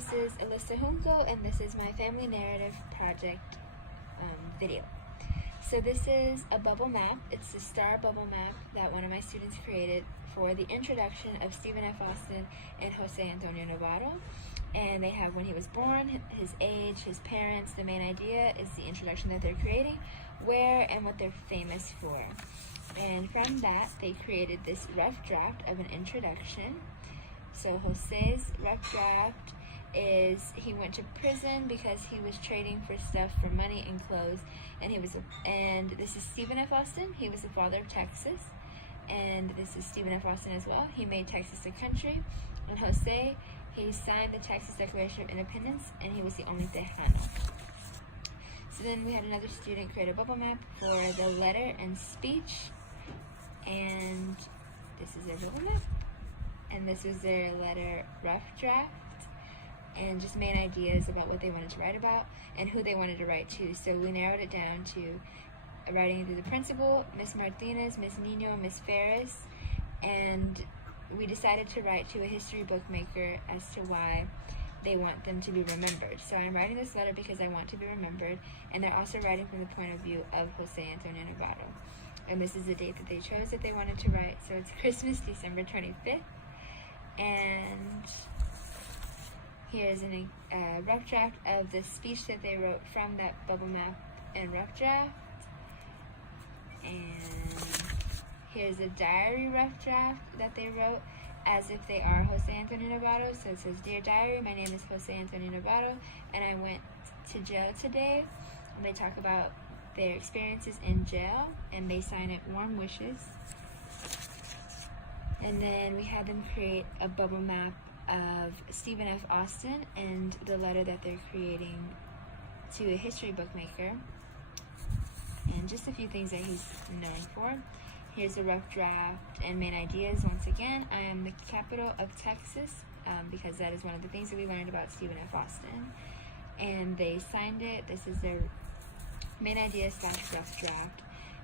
this is Alyssa Junco, and this is my family narrative project video. So this is a bubble map. It's a star bubble map that one of my students created for the introduction of Stephen F. Austin and Jose Antonio Novato. And they have when he was born, his age, his parents. The main idea is the introduction that they're creating, where and what they're famous for. And from that, they created this rough draft of an introduction. So Jose's rough draft is he went to prison because he was trading for stuff for money and clothes, and this is Stephen F. Austin. He was the father of Texas, and this is Stephen F. Austin as well. He made Texas a country. And Jose, he signed the Texas Declaration of Independence, and he was the only Tejano. So then we had another student create a bubble map for the letter and speech, and this is their bubble map, and this was their letter rough draft, and just main ideas about what they wanted to write about and who they wanted to write to. So we narrowed it down to writing to the principal, Miss Martinez, Miss Nino, Miss Ferris, and we decided to write to a history bookmaker as to why they want them to be remembered. So I'm writing this letter because I want to be remembered, and they're also writing from the point of view of Jose Antonio Novato. And this is the date that they chose that they wanted to write. So it's Christmas, December 25th. And here's a rough draft of the speech that they wrote from that bubble map and rough draft. And here's a diary rough draft that they wrote as if they are Jose Antonio Novato. So it says, "Dear Diary, my name is Jose Antonio Novato, and I went to jail today." And they talk about their experiences in jail, and they sign it "Warm Wishes." And then we had them create a bubble map of Stephen F. Austin and the letter that they're creating to a history bookmaker, and just a few things that he's known for. Here's a rough draft and main ideas. Once again, I am the capital of Texas, because that is one of the things that we learned about Stephen F. Austin. And they signed it. This is their main idea / rough draft.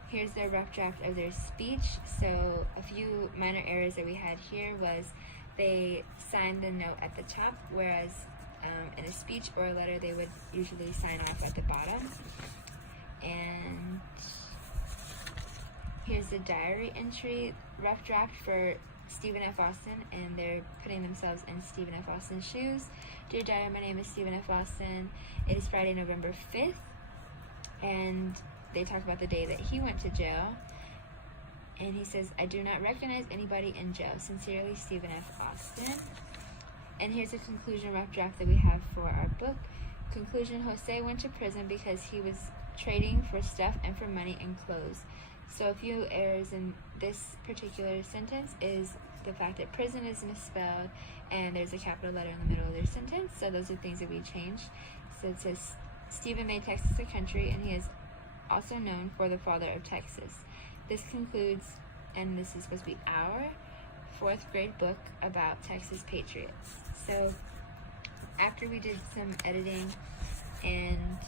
Here's their rough draft of their speech. So a few minor errors that we had here was they signed the note at the top, whereas in a speech or a letter they would usually sign off at the bottom. And here's the diary entry rough draft for Stephen F. Austin, and they're putting themselves in Stephen F. Austin's shoes. "Dear Diary, my name is Stephen F. Austin. It is Friday, November 5th. And they talk about the day that he went to jail. And he says, "I do not recognize anybody in jail. Sincerely, Stephen F. Austin." And here's a conclusion rough draft that we have for our book. Conclusion: Jose went to prison because he was trading for stuff and for money and clothes. So a few errors in this particular sentence is the fact that prison is misspelled and there's a capital letter in the middle of their sentence. So those are things that we changed. So it says, "Stephen made Texas a country, and he is also known for the father of Texas." This concludes, and this is supposed to be our 4th grade book about Texas patriots. So after we did some editing and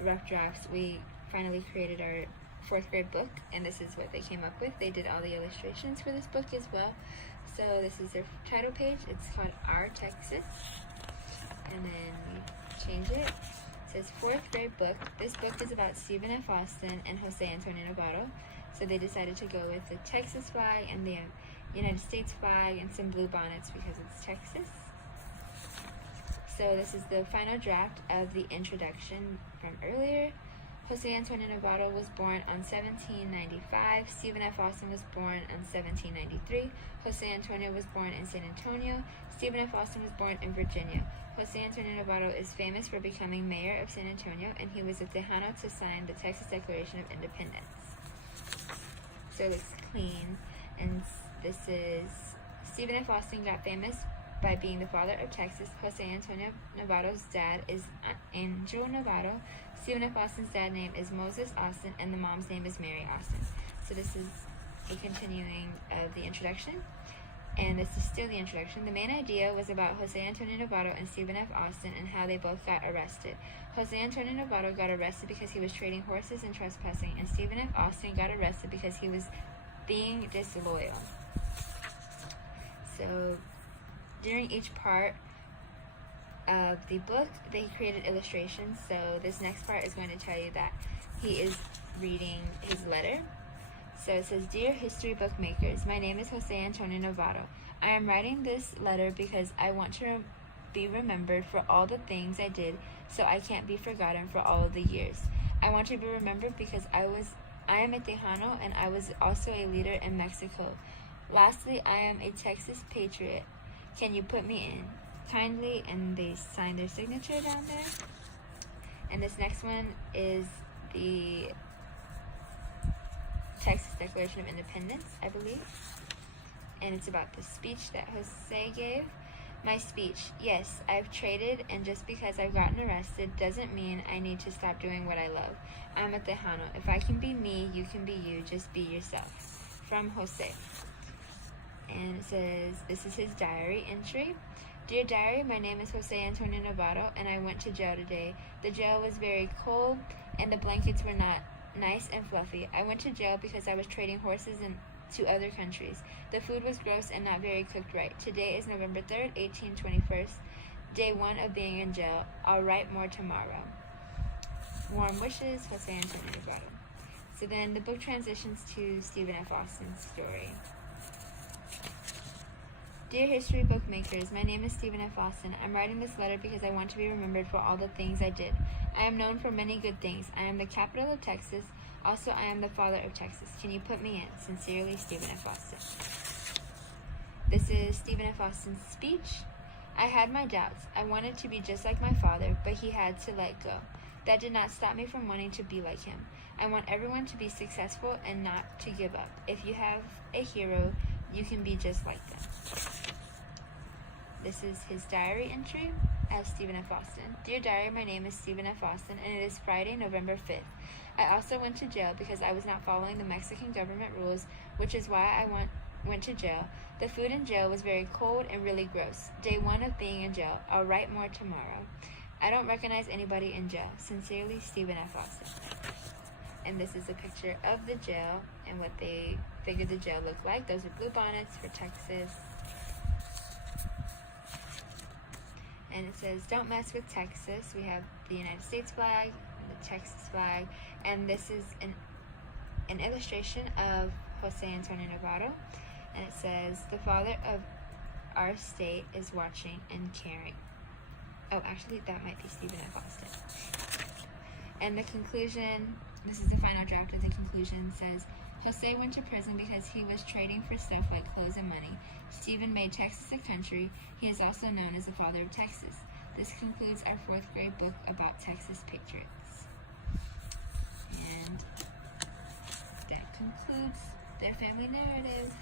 rough drafts, we finally created our 4th grade book, and this is what they came up with. They did all the illustrations for this book as well. So this is their title page. It's called Our Texas, and then we change it. It says 4th grade book. This book is about Stephen F. Austin and Jose Antonio Novato. So they decided to go with the Texas flag and the United States flag and some blue bonnets because it's Texas. So this is the final draft of the introduction from earlier. Jose Antonio Novato was born on 1795. Stephen F. Austin was born on 1793. Jose Antonio was born in San Antonio. Stephen F. Austin was born in Virginia. Jose Antonio Novato is famous for becoming mayor of San Antonio, and he was the Tejano to sign the Texas Declaration of Independence. So it looks clean, and this is Stephen F. Austin got famous by being the father of Texas. Jose Antonio Novato's dad is Angel Novato. Stephen F. Austin's dad's name is Moses Austin, and the mom's name is Mary Austin. So this is a continuing of the introduction, and this is still the introduction. The main idea was about Jose Antonio Novato and Stephen F. Austin and how they both got arrested. Jose Antonio Novato got arrested because he was trading horses and trespassing, and Stephen F. Austin got arrested because he was being disloyal. So during each part of the book, they created illustrations. So this next part is going to tell you that he is reading his letter. So it says, "Dear history book makers, my name is Jose Antonio Novato. I am writing this letter because I want to be remembered for all the things I did, so I can't be forgotten for all of the years. I want to be remembered because I am a Tejano and I was also a leader in Mexico. Lastly, I am a Texas patriot. Can you put me in? Kindly," and they sign their signature down there. And this next one is the Texas Declaration of Independence, I believe. And it's about the speech that Jose gave. "My speech. Yes, I've traded, and just because I've gotten arrested doesn't mean I need to stop doing what I love. I'm a Tejano. If I can be me, you can be you. Just be yourself." From Jose. And it says, this is his diary entry. "Dear diary, my name is Jose Antonio Novato, and I went to jail today. The jail was very cold, and the blankets were not nice and fluffy. I went to jail because I was trading horses to other countries. The food was gross and not very cooked right. Today is November 3rd, 1821, day 1 of being in jail. I'll write more tomorrow. Warm wishes, Jose Antonio Novato." So then the book transitions to Stephen F. Austin's story. "Dear history book makers, my name is Stephen F. Austin. I'm writing this letter because I want to be remembered for all the things I did. I am known for many good things. I am the capital of Texas. Also, I am the father of Texas. Can you put me in? Sincerely, Stephen F. Austin." This is Stephen F. Austin's speech. "I had my doubts. I wanted to be just like my father, but he had to let go. That did not stop me from wanting to be like him. I want everyone to be successful and not to give up. If you have a hero, you can be just like them." This is his diary entry of Stephen F. Austin. "Dear diary, my name is Stephen F. Austin, and it is Friday, November 5th. I also went to jail because I was not following the Mexican government rules, which is why I went to jail. The food in jail was very cold and really gross. Day 1 of being in jail. I'll write more tomorrow. I don't recognize anybody in jail. Sincerely, Stephen F. Austin." And this is a picture of the jail and what they figured the jail looked like. Those are blue bonnets for Texas. And it says, "Don't mess with Texas." We have the United States flag, the Texas flag, and this is an illustration of Jose Antonio Novato. And it says, "The father of our state is watching and caring." Oh, actually, that might be Stephen F. Austin. And the conclusion, this is the final draft of the conclusion, says, "Jose went to prison because he was trading for stuff like clothes and money. Stephen made Texas a country. He is also known as the father of Texas. This concludes our 4th grade book about Texas patriots." And that concludes their family narrative.